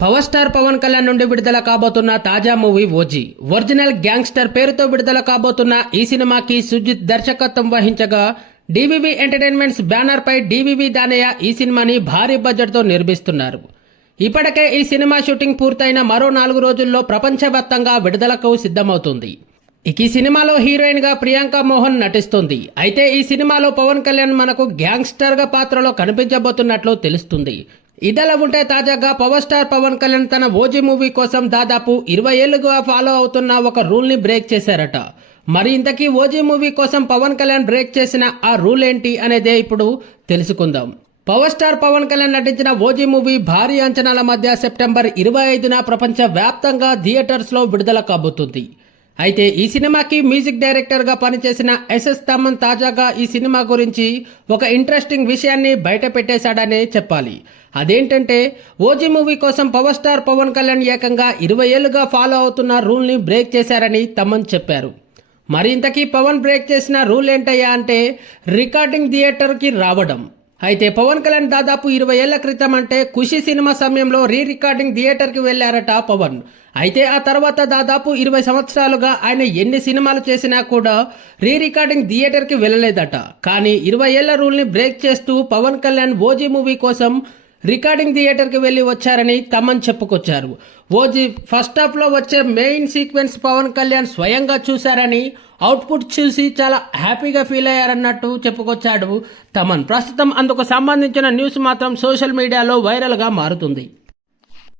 Power star Pawan Kalyan నుండి విడుదల కాబోతున్న తాజా మూవీ ఓజీ. ఒరిజినల్ గ్యాంగ్స్టర్ పేరుతో విడుదల కాబోతున్న ఈ సినిమాకి సుజిత్ దర్శకత్వం వహించగా D V V entertainments banner పై డివివి దానయ్య ఈ సినిమాని భారీ బడ్జెట్తో నిర్మిస్తున్నారు. ఇప్పటికే ఈ సినిమా షూటింగ్ పూర్తయిన మరో నాలుగు రోజుల్లో ప్రపంచవ్యాప్తంగా విడుదలకు సిద్ధమవుతుంది. ఈ సినిమాలో హీరోయిన్గా ప్రియాంక మోహన్ నటిస్తుంది. అయితే ఈ సినిమాలో పవన్ కళ్యాణ్ మనకు గ్యాంగ్స్టర్గా పాత్రలో కనిపించబోతున్నట్లు తెలుస్తుంది. ఇదలా ఉంటే తాజాగా పవర్ స్టార్ పవన్ కళ్యాణ్ తన ఓజీ మూవీ కోసం దాదాపు ఇరవై ఏళ్ళుగా ఫాలో అవుతున్న ఒక రూల్ని బ్రేక్ చేశారట. మరి ఇంతకీ ఓజీ మూవీ కోసం పవన్ కళ్యాణ్ బ్రేక్ చేసిన ఆ రూల్ ఏంటి అనేదే ఇప్పుడు తెలుసుకుందాం. పవర్ స్టార్ పవన్ కళ్యాణ్ నటించిన ఓజీ మూవీ భారీ అంచనాల మధ్య సెప్టెంబర్ ఇరవై ఐదున ప్రపంచ వ్యాప్తంగా థియేటర్స్లో విడుదల కాబోతుంది. అయితే ఈ సినిమాకి మ్యూజిక్ డైరెక్టర్గా పనిచేసిన ఎస్ఎస్ తమన్ తాజాగా ఈ సినిమా గురించి ఒక ఇంట్రెస్టింగ్ విషయాన్ని బయట పెట్టేశాడనే చెప్పాలి. అదేంటంటే ఓజీ మూవీ కోసం పవర్ స్టార్ పవన్ కళ్యాణ్ ఏకంగా ఇరవై ఏళ్ళుగా ఫాలో అవుతున్న రూల్ని బ్రేక్ చేశారని తమన్ చెప్పారు. మరి ఇంతకీ పవన్ బ్రేక్ చేసిన రూల్ ఏంటయ్యా అంటే రికార్డింగ్ థియేటర్కి రావడం. అయితే పవన్ కళ్యాణ్ దాదాపు ఇరవై ఏళ్ళ క్రితం అంటే ఖుషి సినిమా సమయంలో రీ రికార్డింగ్ థియేటర్కి వెళ్ళారట పవన్. అయితే ఆ తర్వాత దాదాపు ఇరవై సంవత్సరాలుగా ఆయన ఎన్ని సినిమాలు చేసినా కూడా రీ రికార్డింగ్ థియేటర్కి వెళ్ళలేదట. కానీ ఇరవై ఏళ్ళ రూల్ని బ్రేక్ చేస్తూ పవన్ కళ్యాణ్ ఓజీ మూవీ కోసం రికార్డింగ్ థియేటర్కి వెళ్ళి వచ్చారని తమన్ చెప్పుకొచ్చారు. ఓజీ ఫస్ట్ హాఫ్లో వచ్చే మెయిన్ సీక్వెన్స్ పవన్ కళ్యాణ్ స్వయంగా చూశారని అవుట్పుట్ చూసి చాలా హ్యాపీగా ఫీల్ అయ్యారన్నట్టు చెప్పుకొచ్చాడు తమన్ ప్రస్తుతం అందుకు సంబంధించిన న్యూస్ మాత్రం సోషల్ మీడియాలో వైరల్గా మారుతుంది.